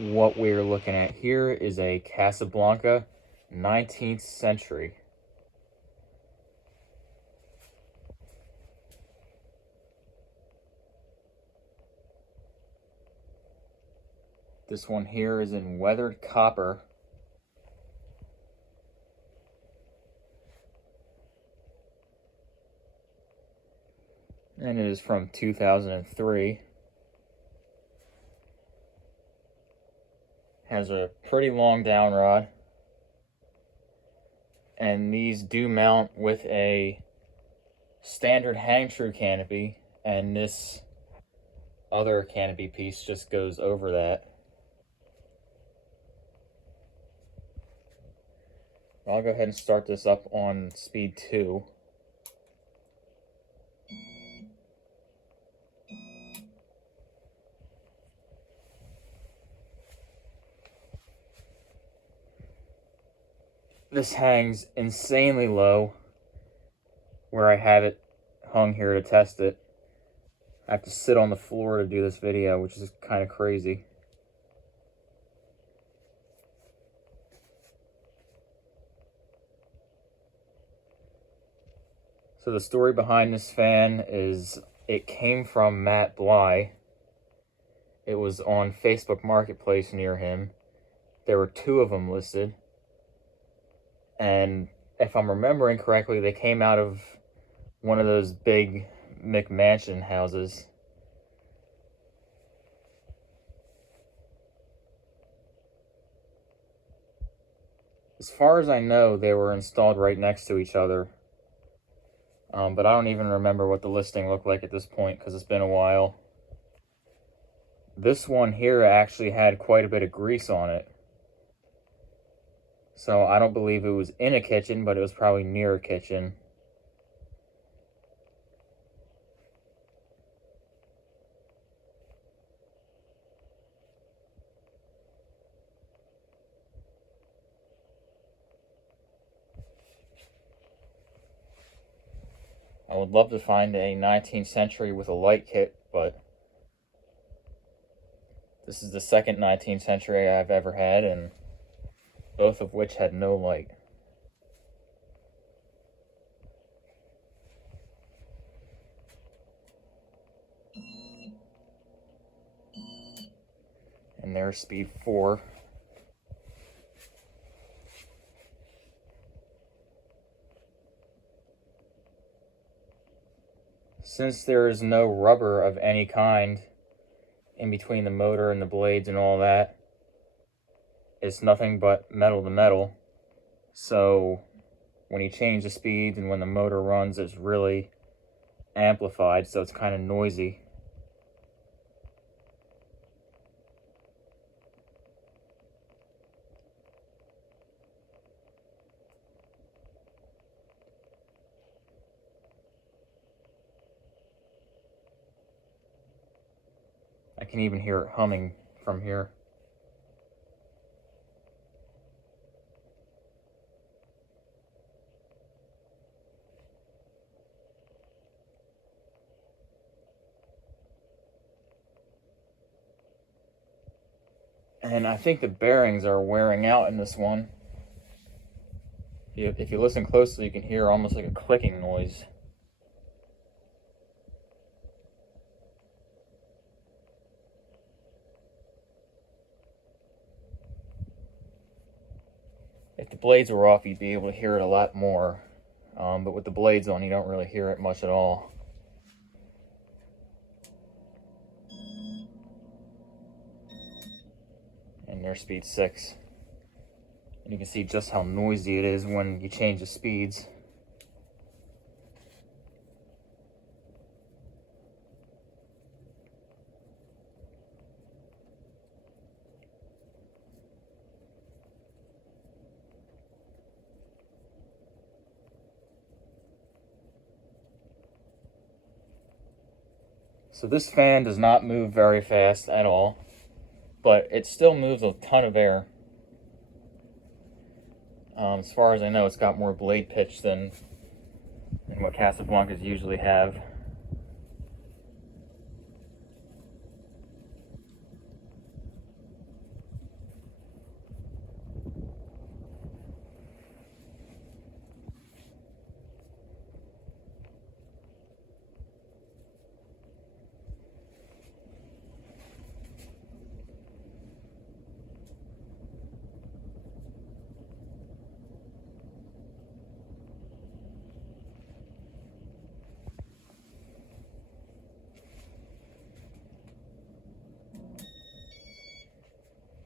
What we're looking at here is a Casablanca 19th century. This one here is in weathered copper. And it is from 2003. Has a pretty long down rod. And these do mount with a standard hang true canopy, and this other canopy piece just goes over that. I'll go ahead and start this up on speed 2. This hangs insanely low where I have it hung here to test it. I have to sit on the floor to do this video, which is kind of crazy. So the story behind this fan is it came from Matt Bly. It was on Facebook Marketplace near him. There were 2 of them listed. And if I'm remembering correctly, they came out of one of those big McMansion houses. As far as I know, they were installed right next to each other. But I don't even remember what the listing looked like at this point because it's been a while. This one here actually had quite a bit of grease on it. So I don't believe it was in a kitchen, but it was probably near a kitchen. I would love to find a 19th century with a light kit, but this is the second 19th century I've ever had, and both of which had no light. And there's speed 4. Since there is no rubber of any kind in between the motor and the blades and all that, it's nothing but metal to metal. So when you change the speeds and when the motor runs, it's really amplified, so it's kind of noisy. I can even hear it humming from here. And I think the bearings are wearing out in this one. If you listen closely, you can hear almost like a clicking noise. If the blades were off, you'd be able to hear it a lot more. But with the blades on, you don't really hear it much at all. And there's speed 6. And you can see just how noisy it is when you change the speeds. So this fan does not move very fast at all, but it still moves a ton of air. As far as I know, it's got more blade pitch than what Casablancas usually have.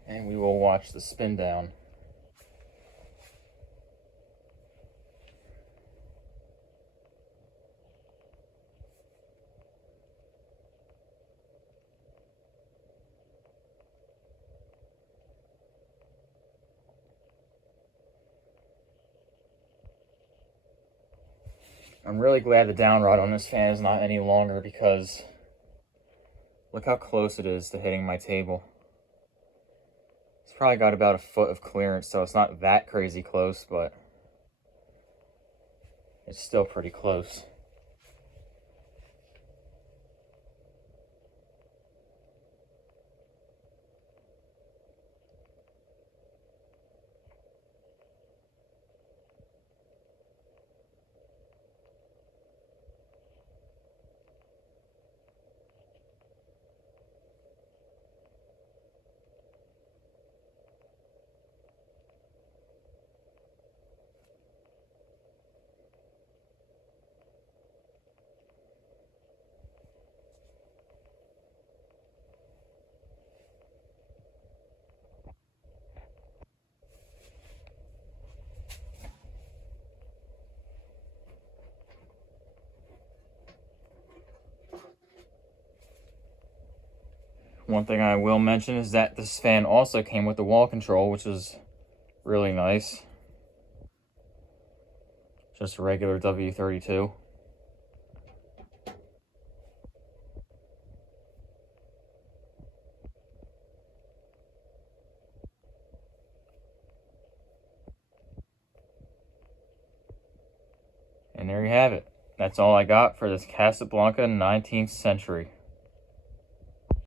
and we will watch the spin down. I'm really glad the down rod on this fan is not any longer, because look how close it is to hitting my table. It's probably got about a foot of clearance, so it's not that crazy close, but it's still pretty close. One thing I will mention is that this fan also came with the wall control, which is really nice. Just a regular W32. And there you have it. That's all I got for this Casablanca 19th century.